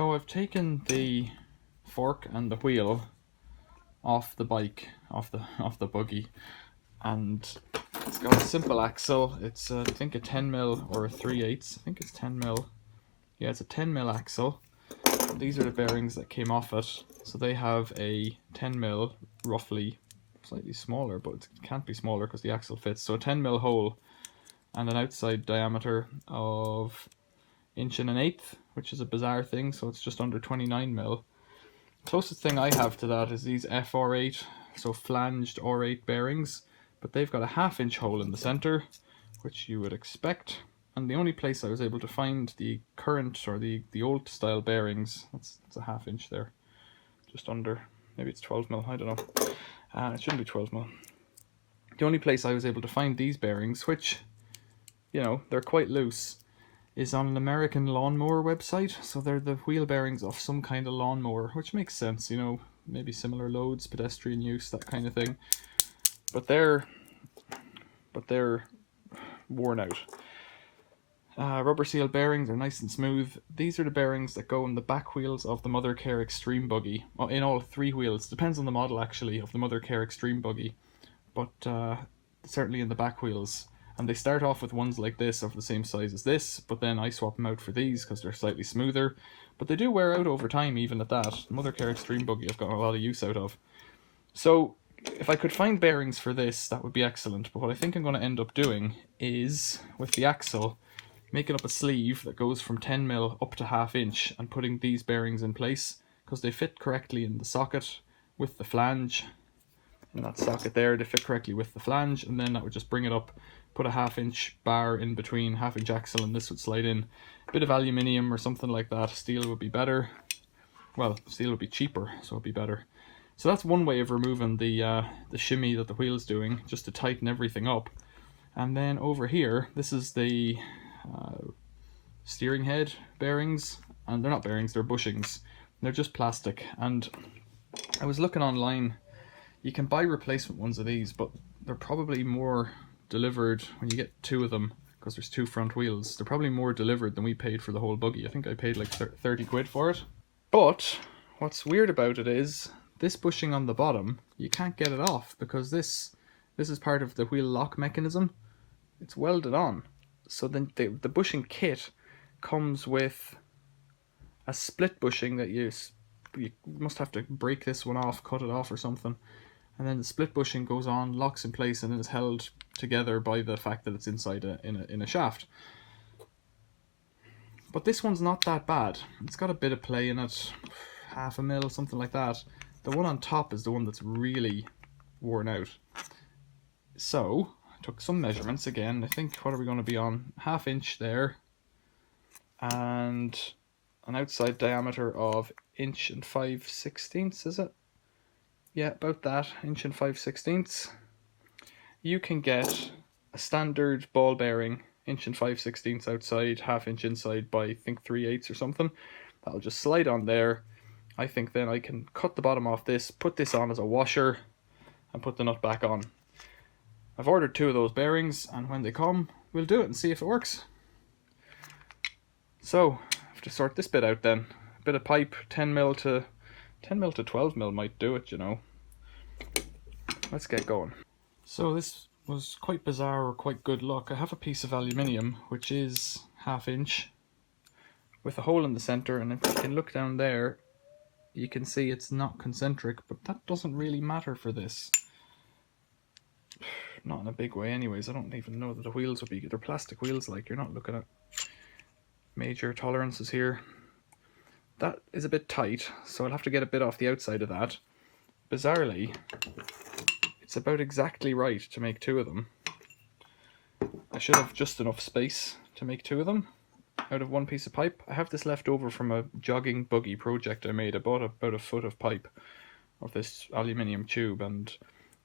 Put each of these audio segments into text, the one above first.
So I've taken the fork and the wheel off the bike, off the buggy, and it's got a simple axle. It's I think a 10mm or a 3/8. I think it's 10mm. Yeah, it's a 10mm axle. These are the bearings that came off it. So they have a 10mm, roughly, slightly smaller, but it can't be smaller because the axle fits. So a 10mm hole and an outside diameter of 1.1/8, which is a bizarre thing. So it's just under 29mm. Closest thing I have to that is these FR8, so flanged R8 bearings, but they've got a 1/2 inch hole in the center, which you would expect. And the only place I was able to find the current or the old style bearings, that's a 1/2 inch there, just under, maybe it's 12mm, I don't know. It shouldn't be 12mm. The only place I was able to find these bearings, which, you know, they're quite loose, is on an American lawnmower website. So they're the wheel bearings of some kind of lawnmower, which makes sense, you know, maybe similar loads, pedestrian use, that kind of thing. But they're worn out. Rubber seal bearings are nice and smooth. These are the bearings that go in the back wheels of the Mothercare Extreme buggy. Well, in all 3 wheels, depends on the model actually of the Mothercare Extreme buggy, but certainly in the back wheels. And they start off with ones like this of the same size as this, but then I swap them out for these because they're slightly smoother. But they do wear out over time even at that. Mothercare Extreme buggy I've got a lot of use out of. So if I could find bearings for this, that would be excellent. But what I think I'm going to end up doing is, with the axle, making up a sleeve that goes from 10mm up to 1/2 inch and putting these bearings in place because they fit correctly in the socket with the flange. In that socket there, they fit correctly with the flange, and then that would just bring it up, put a 1/2 inch bar in between, 1/2 inch axle, and this would slide in. A bit of aluminium or something like that. Steel would be better. Well, steel would be cheaper, so it'd be better. So that's one way of removing the shimmy that the wheel's doing, just to tighten everything up. And then over here, this is the steering head bearings, and they're not bearings, they're bushings. They're just plastic, and I was looking online. You can buy replacement ones of these, but they're probably more delivered when you get 2 of them, because there's 2 front wheels. They're probably more delivered than we paid for the whole buggy. I think I paid like 30 quid for it. But what's weird about it is this bushing on the bottom, you can't get it off because this is part of the wheel lock mechanism. It's welded on. So then the bushing kit comes with a split bushing that you must have to break this one off, cut it off or something. And then the split bushing goes on, locks in place, and is held together by the fact that it's inside in a shaft. But this one's not that bad. It's got a bit of play in it, 1/2 mil, something like that. The one on top is the one that's really worn out. So I took some measurements again. I think, what are we going to be on? 1/2 inch there, and an outside diameter of 1.5/16 inches, is it? Yeah, about that, 1.5/16 inches. You can get a standard ball bearing, 1.5/16 inches outside, 1/2 inch inside by I think 3/8 or something. That'll just slide on there. I think then I can cut the bottom off this, put this on as a washer, and put the nut back on. I've ordered 2 of those bearings, and when they come, we'll do it and see if it works. So, I have to sort this bit out then. A bit of pipe, 10mm to 12mm might do it, you know. Let's get going. So this was quite bizarre or quite good luck. I have a piece of aluminium, which is 1/2 inch, with a hole in the center, and if you can look down there, you can see it's not concentric, but that doesn't really matter for this. Not in a big way anyways. I don't even know that the wheels would be, they're plastic wheels, like, you're not looking at major tolerances here. That is a bit tight, so I'll have to get a bit off the outside of that. Bizarrely, it's about exactly right to make 2 of them. I should have just enough space to make 2 of them out of 1 piece of pipe. I have this left over from a jogging buggy project I made. I bought about a foot of pipe of this aluminium tube and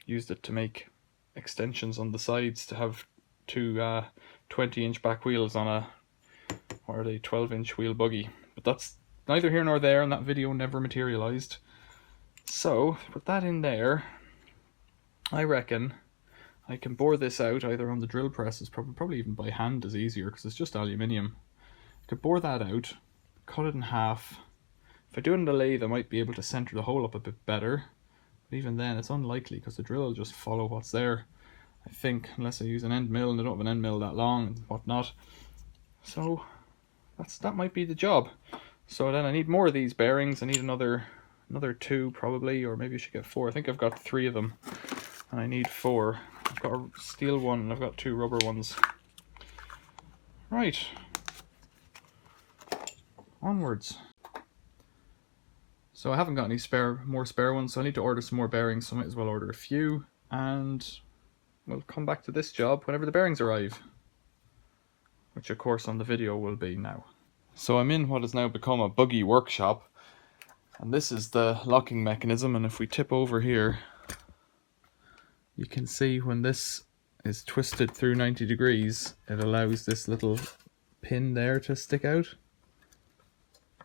used it to make extensions on the sides to have 2 20-inch back wheels on a, what are they, 12-inch wheel buggy. But that's neither here nor there, and that video never materialized. So, put that in there. I reckon I can bore this out either on the drill presses, probably even by hand is easier because it's just aluminium. I could bore that out, cut it in half, If I do it in the lathe, I might be able to center the hole up a bit better. But even then, it's unlikely because the drill will just follow what's there, I think, unless I use an end mill, and I don't have an end mill that long and whatnot. So that might be the job. So then I need more of these bearings. I need another 2 probably, or maybe I should get 4. I think I've got 3 of them, and I need 4. I've got a steel one, and I've got 2 rubber ones. Right. Onwards. So I haven't got any more spare ones, so I need to order some more bearings, so I might as well order a few, and we'll come back to this job whenever the bearings arrive, which of course on the video will be now. So I'm in what has now become a buggy workshop, and this is the locking mechanism, and if we tip over here, you can see when this is twisted through 90 degrees, it allows this little pin there to stick out.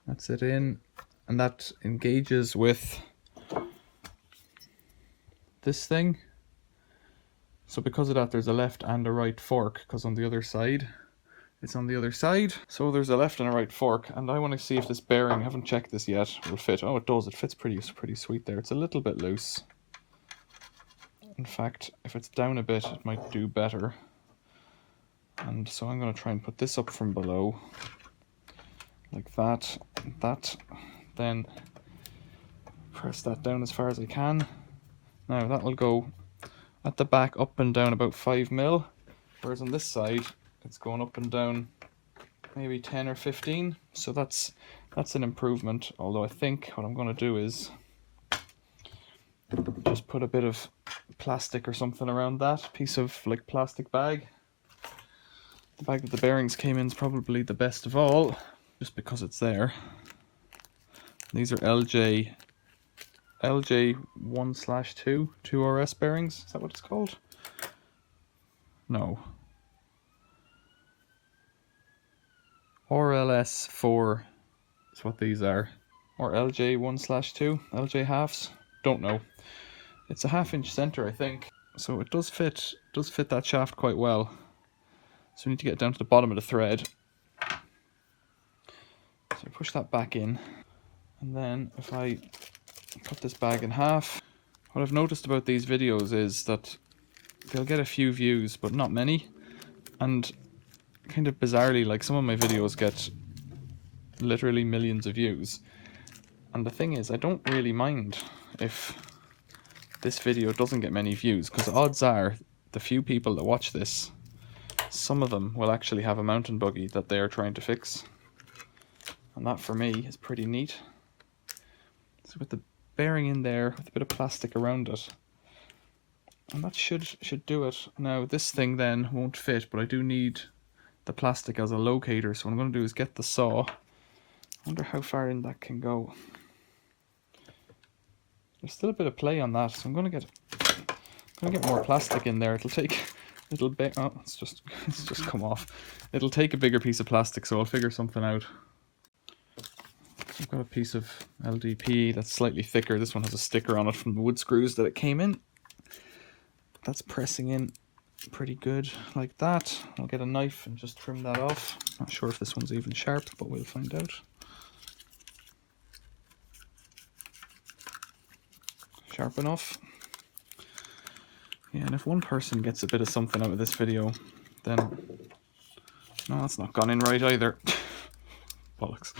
That's it in, and that engages with this thing. So because of that, there's a left and a right fork, because on the other side, it's on the other side. So there's a left and a right fork, and I want to see if this bearing, I haven't checked this yet, will fit. Oh, it does. It fits pretty sweet there. It's a little bit loose. In fact, if it's down a bit, it might do better. And so I'm going to try and put this up from below, like that, then press that down as far as I can. Now that will go at the back up and down about 5 mil, whereas on this side it's going up and down maybe 10 or 15. So that's an improvement, although I think what I'm going to do is just put a bit of plastic or something around that piece of like plastic bag. The bag that the bearings came in is probably the best of all, just because it's there. These are LJ 1/2 2RS bearings. Is that what it's called? No. RLS 4 is what these are. Or LJ 1/2, LJ halves. Don't know. It's a 1/2 inch center, I think. So it does fit that shaft quite well. So we need to get down to the bottom of the thread. So push that back in, and then if I cut this bag in half, what I've noticed about these videos is that they'll get a few views, but not many, and kind of bizarrely, like some of my videos get literally millions of views, and the thing is, I don't really mind if this video doesn't get many views, because odds are the few people that watch this, some of them will actually have a mountain buggy that they are trying to fix. And that for me is pretty neat. So with the bearing in there, with a bit of plastic around it, and that should do it. Now this thing then won't fit, but I do need the plastic as a locator, so what I'm going to do is get the saw. I wonder how far in that can go. There's still a bit of play on that, so I'm going to get more plastic in there. It'll take a little bit. Oh, it's just come off. It'll take a bigger piece of plastic, so I'll figure something out. I've got a piece of LDP that's slightly thicker. This one has a sticker on it from the wood screws that it came in. That's pressing in pretty good like that. I'll get a knife and just trim that off. Not sure if this one's even sharp, but we'll find out. Sharp enough. Yeah, and if one person gets a bit of something out of this video, then... No, that's not gone in right either. Bollocks.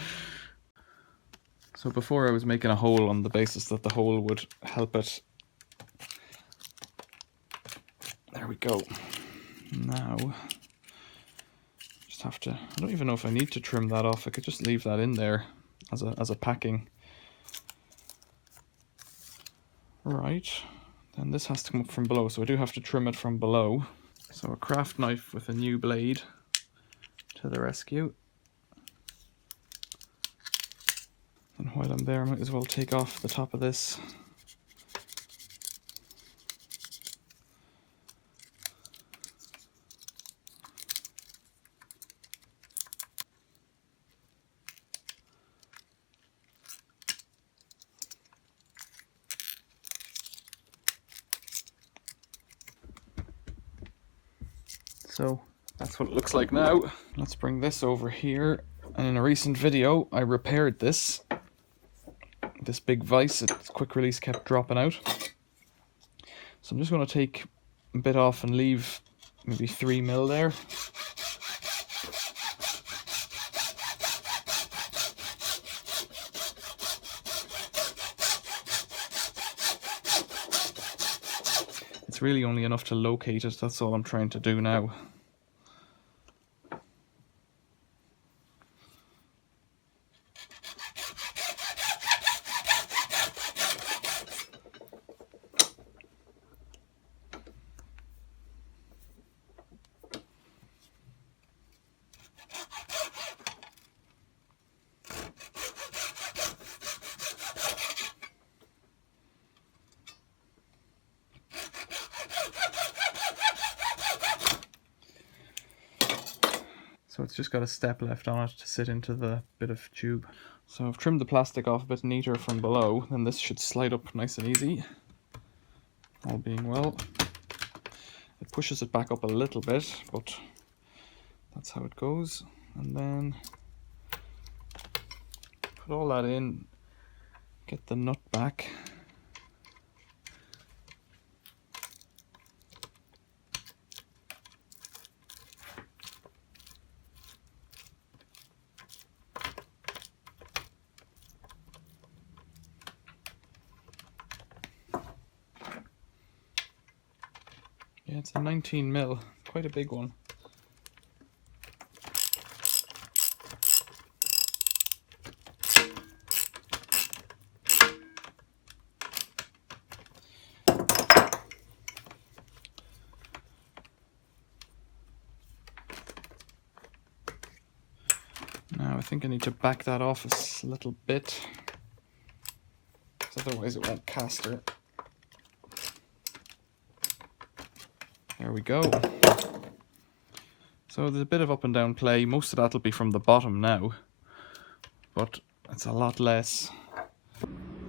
So before I was making a hole on the basis that the hole would help it. There we go. Now, just have to, I don't even know if I need to trim that off. I could just leave that in there as a packing. Right, then this has to come up from below, so I do have to trim it from below. So a craft knife with a new blade to the rescue. And while I'm there, I might as well take off the top of this. So that's what it looks like now. Let's bring this over here. And in a recent video, I repaired this. this big vise, its quick release kept dropping out. So I'm just going to take a bit off and leave maybe 3 mil there. It's really only enough to locate it, that's all I'm trying to do now. So it's just got a step left on it to sit into the bit of tube. So I've trimmed the plastic off a bit neater from below, and this should slide up nice and easy, all being well. It pushes it back up a little bit, but that's how it goes. And then put all that in, get the nut back. Yeah, it's a 19 mil, quite a big one. Now I think I need to back that off a little bit, because otherwise it won't caster. There we go. So there's a bit of up and down play. Most of that will be from the bottom now, but it's a lot less.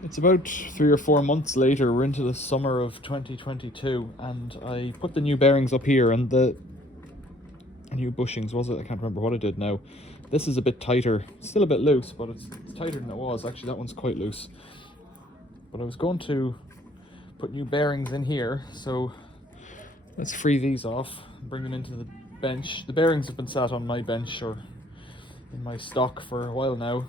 It's about 3 or 4 months later, we're into the summer of 2022, and I put the new bearings up here, and the new bushings, was it? I can't remember what I did now. This is a bit tighter, still a bit loose, but it's tighter than it was. Actually, that one's quite loose. But I was going to put new bearings in here, so let's free these off and bring them into the bench. The bearings have been sat on my bench or in my stock for a while now.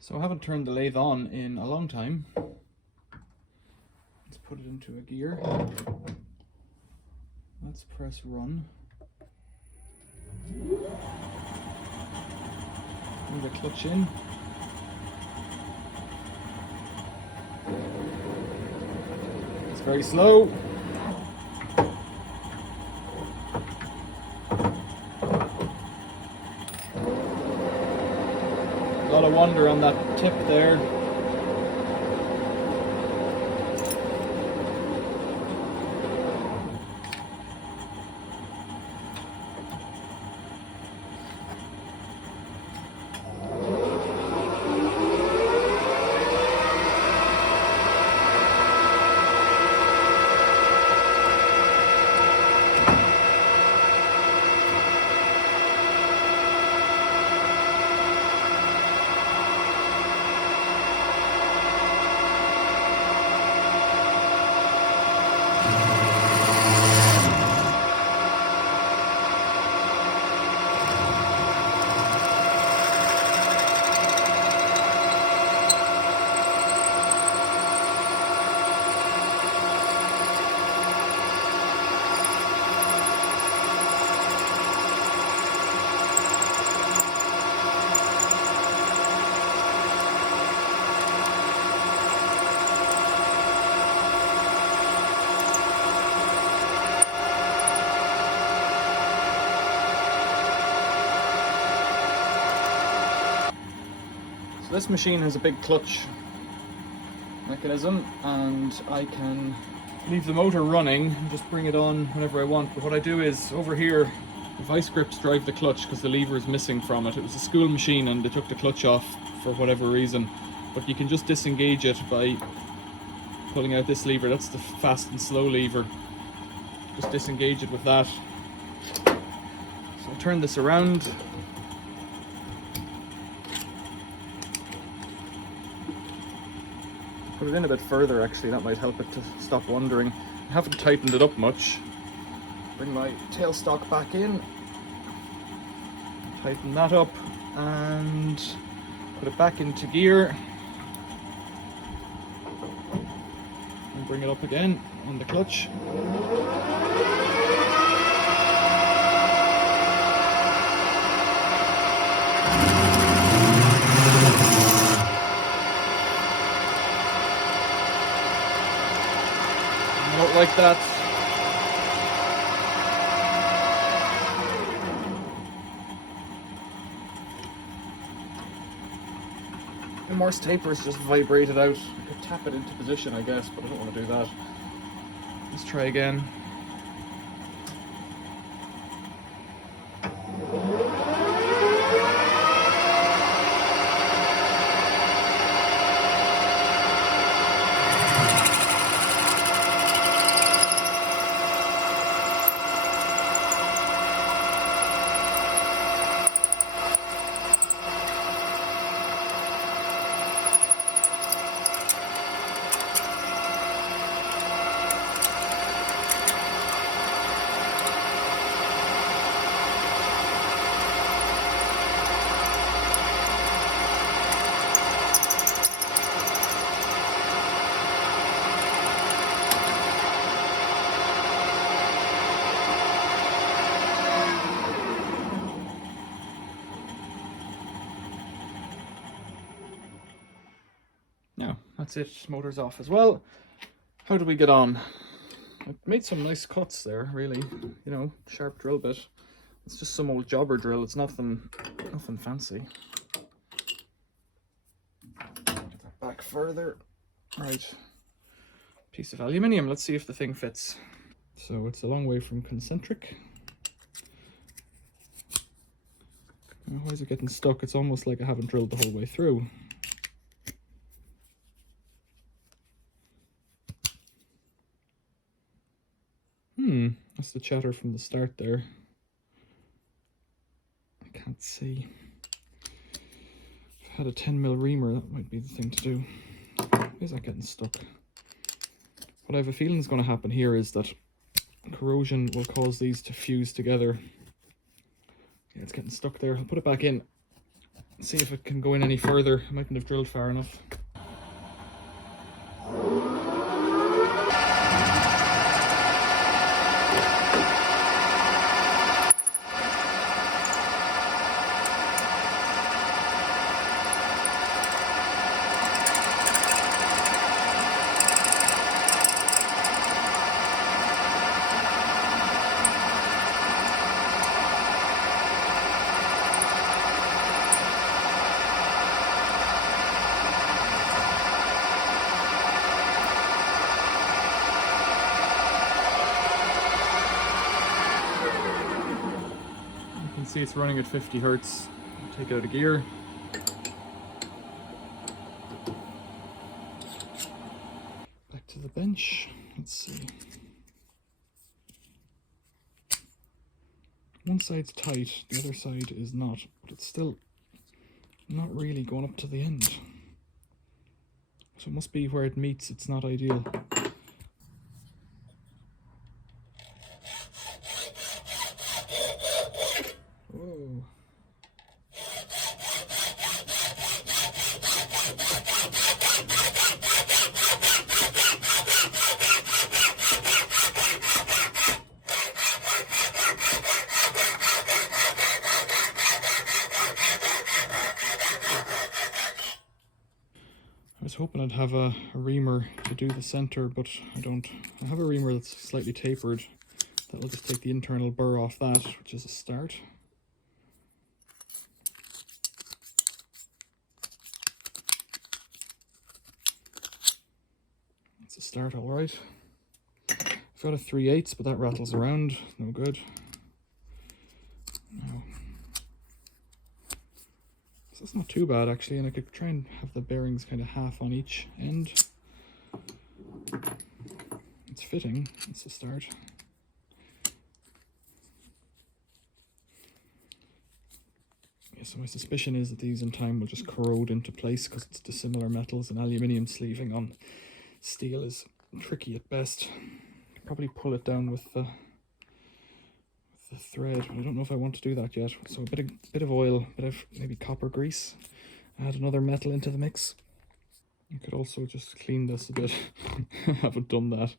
So I haven't turned the lathe on in a long time. Let's put it into a gear. Let's press run. Move the clutch in. It's very slow. A lot of wander on that tip there. This machine has a big clutch mechanism, and I can leave the motor running and just bring it on whenever I want. But what I do is, over here, the vice grips drive the clutch because the lever is missing from it. It was a school machine and they took the clutch off for whatever reason. But you can just disengage it by pulling out this lever. That's the fast and slow lever. Just disengage it with that. So I'll turn this around. Put it in a bit further actually, that might help it to stop wandering. I haven't tightened it up much. Bring my tailstock back in, tighten that up and put it back into gear. And bring it up again on the clutch. Not like that. The Morse taper's just vibrated out. I could tap it into position, I guess, but I don't want to do that. Let's try again. Now, that's it. Motor's off as well. How do we get on? I made some nice cuts there, really. You know, sharp drill bit. It's just some old jobber drill. It's nothing fancy. Get that back further. Right. Piece of aluminium. Let's see if the thing fits. So it's a long way from concentric. Now, why is it getting stuck? It's almost like I haven't drilled the whole way through. That's the chatter from the start there. I can't see. If I had a 10mm reamer, that might be the thing to do. Why is that getting stuck? What I have a feeling is going to happen here is that corrosion will cause these to fuse together. Yeah, it's getting stuck there. I'll put it back in. See if it can go in any further. I mightn't have drilled far enough. See, it's running at 50 hertz. Take it out of gear. Back to the bench. Let's see. One side's tight, the other side is not, but it's still not really going up to the end. So it must be where it meets, it's not ideal. Whoa. I was hoping I'd have a reamer to do the center, but I don't. I have a reamer that's slightly tapered. That'll just take the internal burr off that, which is a start. That's a start, all right. I've got a 3/8, but that rattles around. No good. No. So it's not too bad actually, and I could try and have the bearings kind of half on each end. It's fitting. It's a start. So my suspicion is that these in time will just corrode into place because it's dissimilar metals, and aluminium sleeving on steel is tricky at best. Probably pull it down with the thread, but I don't know if I want to do that yet. So a bit of oil, a bit of maybe copper grease. Add another metal into the mix. You could also just clean this a bit. I haven't done that.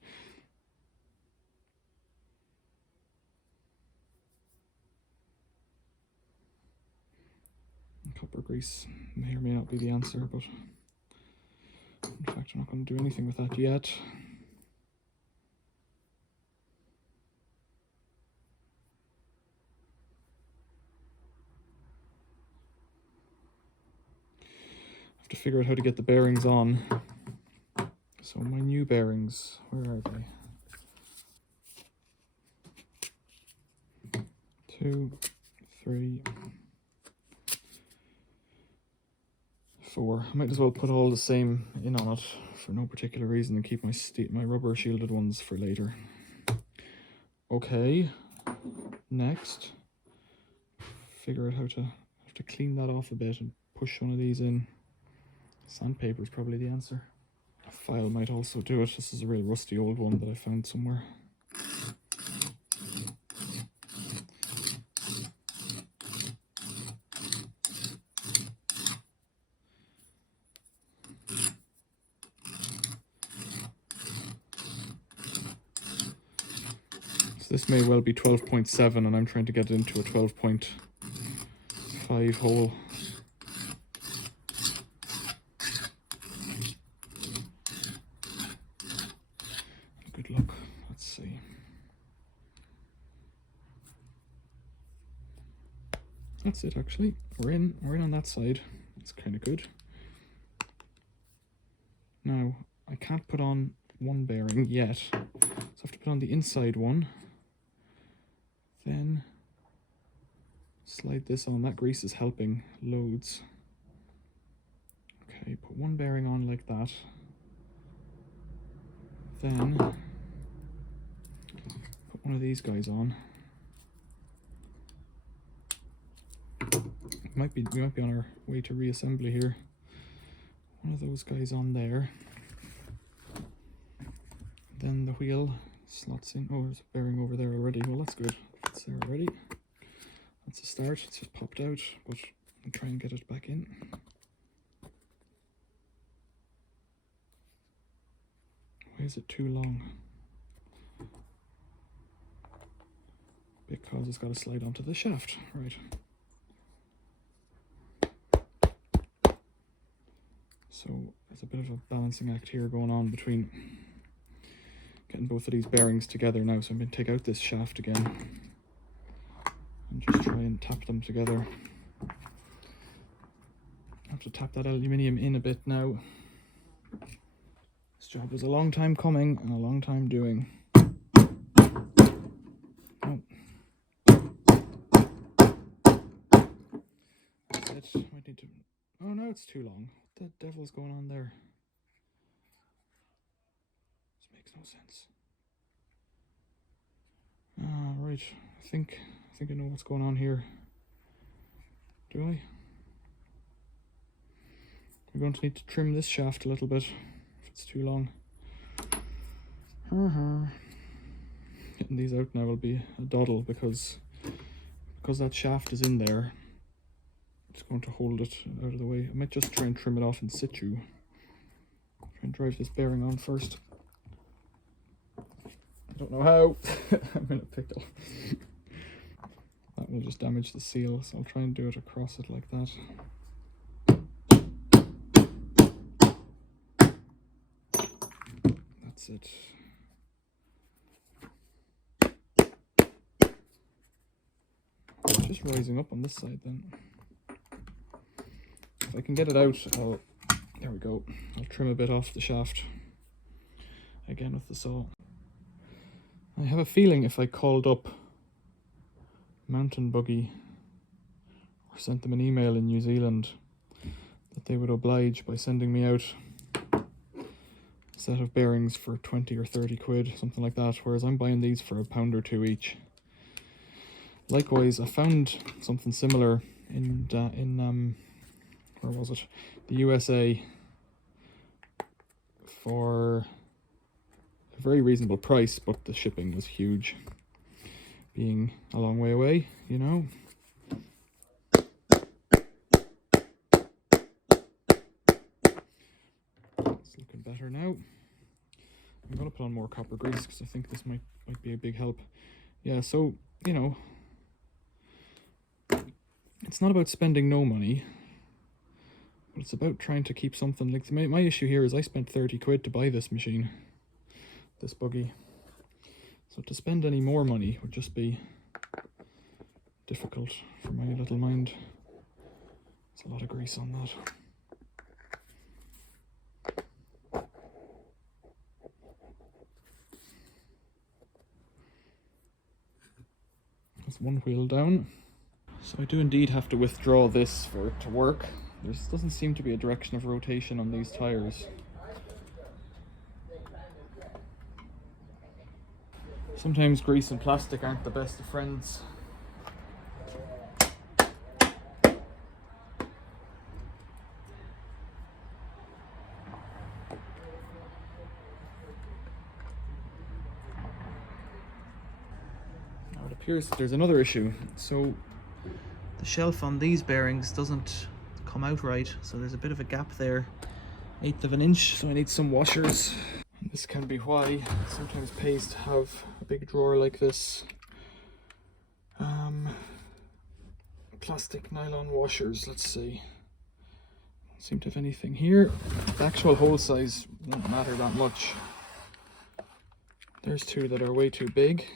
Copper grease may or may not be the answer, but in fact I'm not going to do anything with that yet. I have to figure out how to get the bearings on. So my new bearings, where are they? 2, 3, 4. I might as well put all the same in on it for no particular reason and keep my rubber shielded ones for later. Okay, next, figure out how to clean that off a bit and push one of these in. Sandpaper is probably the answer. A file might also do it. This is a really rusty old one that I found somewhere. So this may well be 12.7 and I'm trying to get it into a 12.5 hole. Good luck. Let's see. That's it actually. We're in on that side. It's kind of good. Now, I can't put on one bearing yet. So I have to put on the inside one. Then slide this on. That grease is helping loads. Okay, put one bearing on like that. Then put one of these guys on. We might be on our way to reassembly here. One of those guys on there. Then the wheel slots in. Oh, there's a bearing over there already. Well, that's good. It's there already. That's a start. It's just popped out, but I'll try and get it back in. Why is it too long? Because it's got to slide onto the shaft. Right. So there's a bit of a balancing act here going on between getting both of these bearings together now. So I'm going to take out this shaft again and just try and tap them together. I have to tap that aluminium in a bit now. This job was a long time coming and a long time doing. Oh. That's it. Might need to... Oh no, it's too long. What the devil's going on there? This makes no sense. Right. I think I know what's going on here. Do I? We're going to need to trim this shaft a little bit if it's too long. Getting these out now will be a doddle because that shaft is in there. It's going to hold it out of the way. I might just try and trim it off in situ. Try and drive this bearing on first. I don't know how. I'm in a pickle. That will just damage the seal, so I'll try and do it across it like that. That's it. It's just rising up on this side then. If I can get it out, there we go. I'll trim a bit off the shaft again with the saw. I have a feeling if I called up Mountain Buggy or sent them an email in New Zealand that they would oblige by sending me out a set of bearings for 20 or 30 quid, something like that, whereas I'm buying these for £1 or £2 each. Likewise, I found something similar in where was it? The USA, for a very reasonable price, but the shipping was huge, being a long way away, you know. It's looking better now. I'm gonna put on more copper grease because I think this might be a big help. Yeah, so, you know, it's not about spending no money, but it's about trying to keep something. Like, my issue here is I spent 30 quid to buy this machine, this buggy. So to spend any more money would just be difficult for my little mind. There's a lot of grease on that. That's one wheel down. So I do indeed have to withdraw this for it to work. There doesn't seem to be a direction of rotation on these tires. Sometimes grease and plastic aren't the best of friends. Now it appears that there's another issue. So the shelf on these bearings doesn't come out right, so there's a bit of a gap there, 1/8 of an inch, so I need some washers. And this can be why it sometimes pays to have a big drawer like this. Plastic nylon washers, let's see. Don't seem to have anything here. The actual hole size won't matter that much. There's two that are way too big.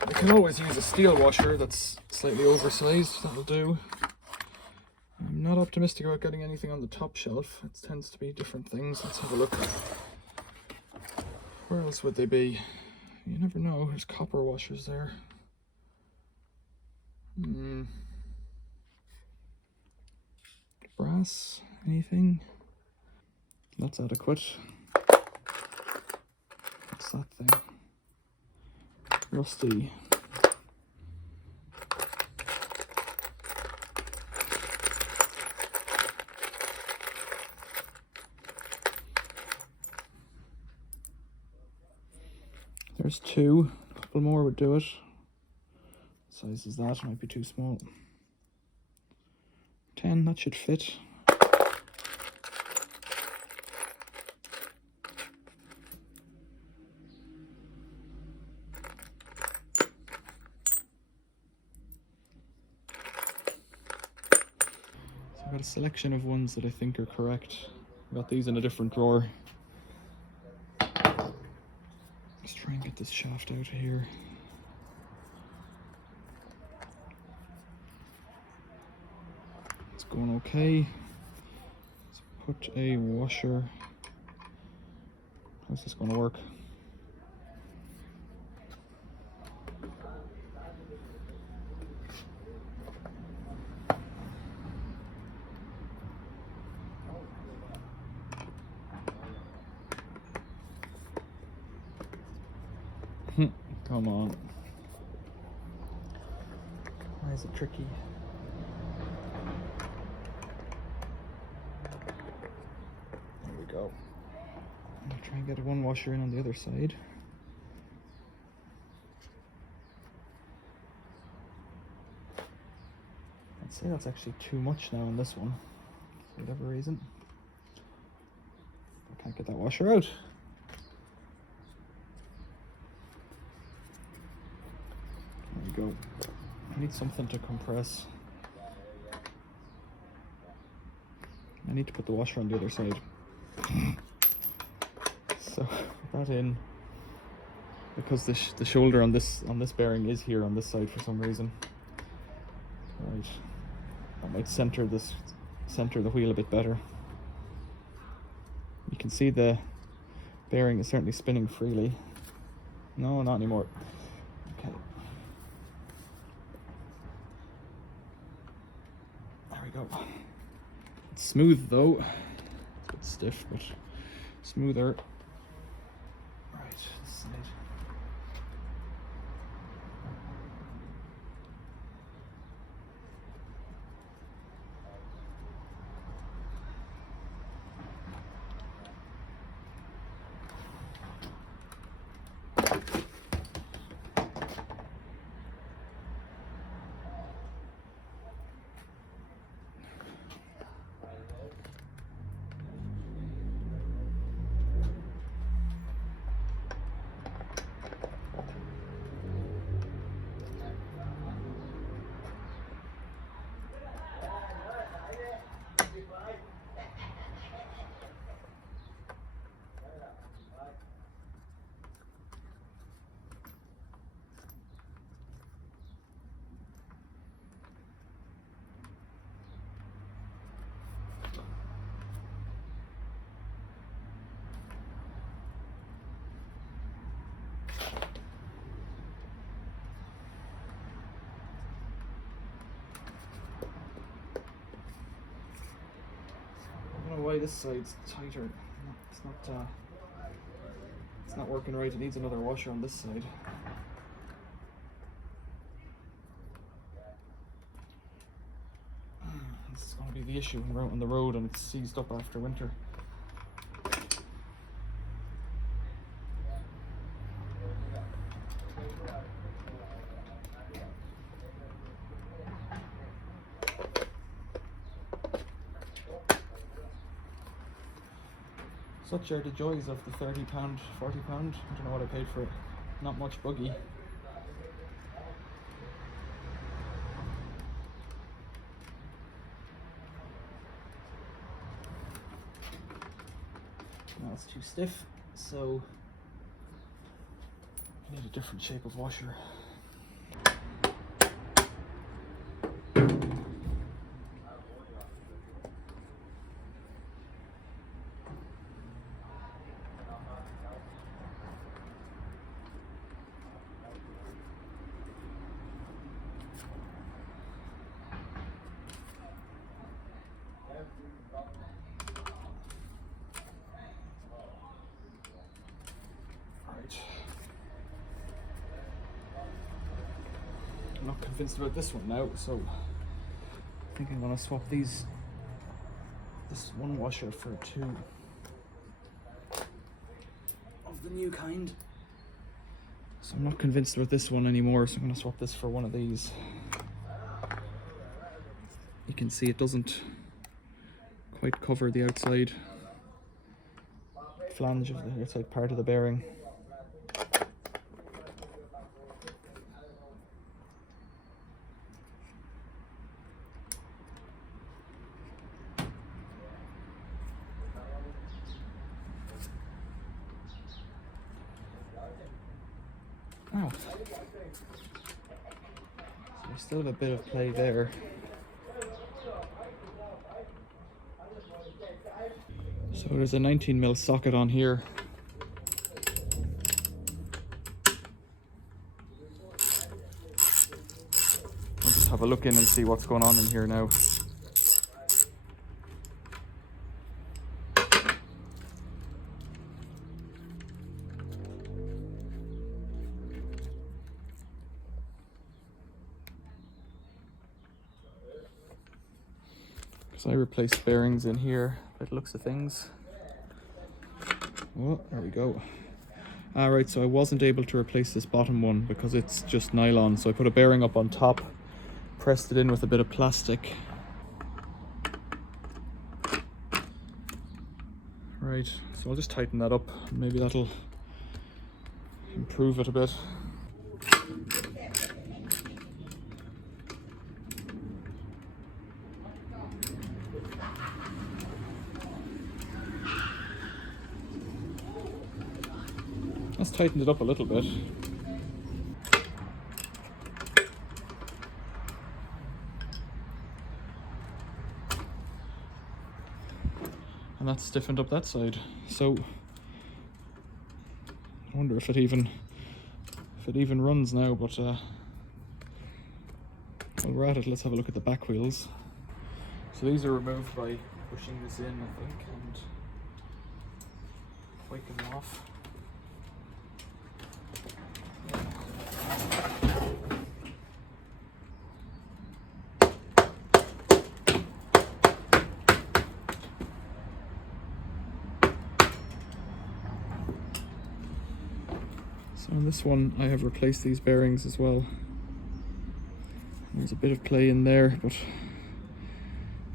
I can always use a steel washer that's slightly oversized, that'll do. I'm not optimistic about getting anything on the top shelf. It tends to be different things. Let's have a look. Where else would they be? You never know. There's copper washers there. Brass? Anything? That's adequate. What's that thing? Rusty. There's two. A couple more would do it. What size is that? Might be too small. 10, that should fit. I've got a selection of ones that I think are correct. I've got these in a different drawer. Let's try and get this shaft out of here. It's going okay. Let's put a washer. How's this going to work? Come on. Why is it tricky? There we go. I'm gonna try and get one washer in on the other side. I'd say that's actually too much now on this one, for whatever reason. I can't get that washer out. There we go. I need something to compress. I need to put the washer on the other side. So put that in, because the shoulder on this bearing is here on this side for some reason. Right, that might center the wheel a bit better. You can see the bearing is certainly spinning freely. No, not anymore. Okay. There we go. It's smooth though. It's a bit stiff, but smoother. this side. I don't know why this side's tighter. It's not working right. It needs another washer on this side. This is going to be the issue when we're out on the road and it's seized up after winter. Such are the joys of the £30, £40. I don't know what I paid for it. Not much buggy. Now it's too stiff, so I need a different shape of washer. I'm not convinced about this one now, so I think I'm going to swap this one washer for two of the new kind. So I'm not convinced about this one anymore, so I'm going to swap this for one of these. You can see it doesn't quite cover the outside flange of the outside part of the bearing. Oh. So we still have a bit of play there. So there's a 19mm socket on here. I'll just have a look in and see what's going on in here now. So I replaced bearings in here, by the looks of things. Oh, there we go. Alright, so I wasn't able to replace this bottom one because it's just nylon. So I put a bearing up on top, pressed it in with a bit of plastic. Right, so I'll just tighten that up. Maybe that'll improve it a bit. Let's tighten it up a little bit. And that's stiffened up that side. So I wonder if it even runs now, but while we're at it, let's have a look at the back wheels. So these are removed by pushing this in, I think, and wiping them off. So on this one I have replaced these bearings as well. There's a bit of play in there, but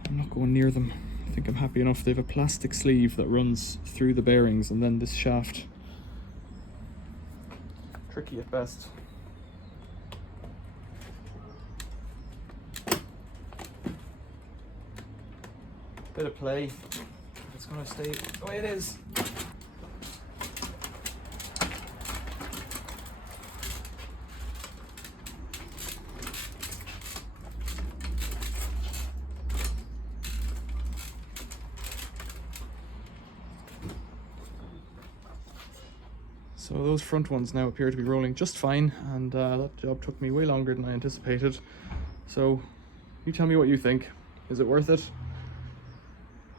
I'm not going near them. I think I'm happy enough. They have a plastic sleeve that runs through the bearings, and then this shaft. Tricky at best. Bit of play. It's going to stay the way it is. So those front ones now appear to be rolling just fine, and that job took me way longer than I anticipated. So you tell me what you think. Is it worth it?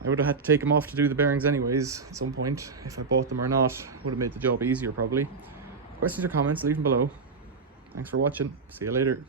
I would have had to take them off to do the bearings anyways at some point. If I bought them or not, would have made the job easier probably. Questions or comments, leave them below. Thanks for watching. See you later.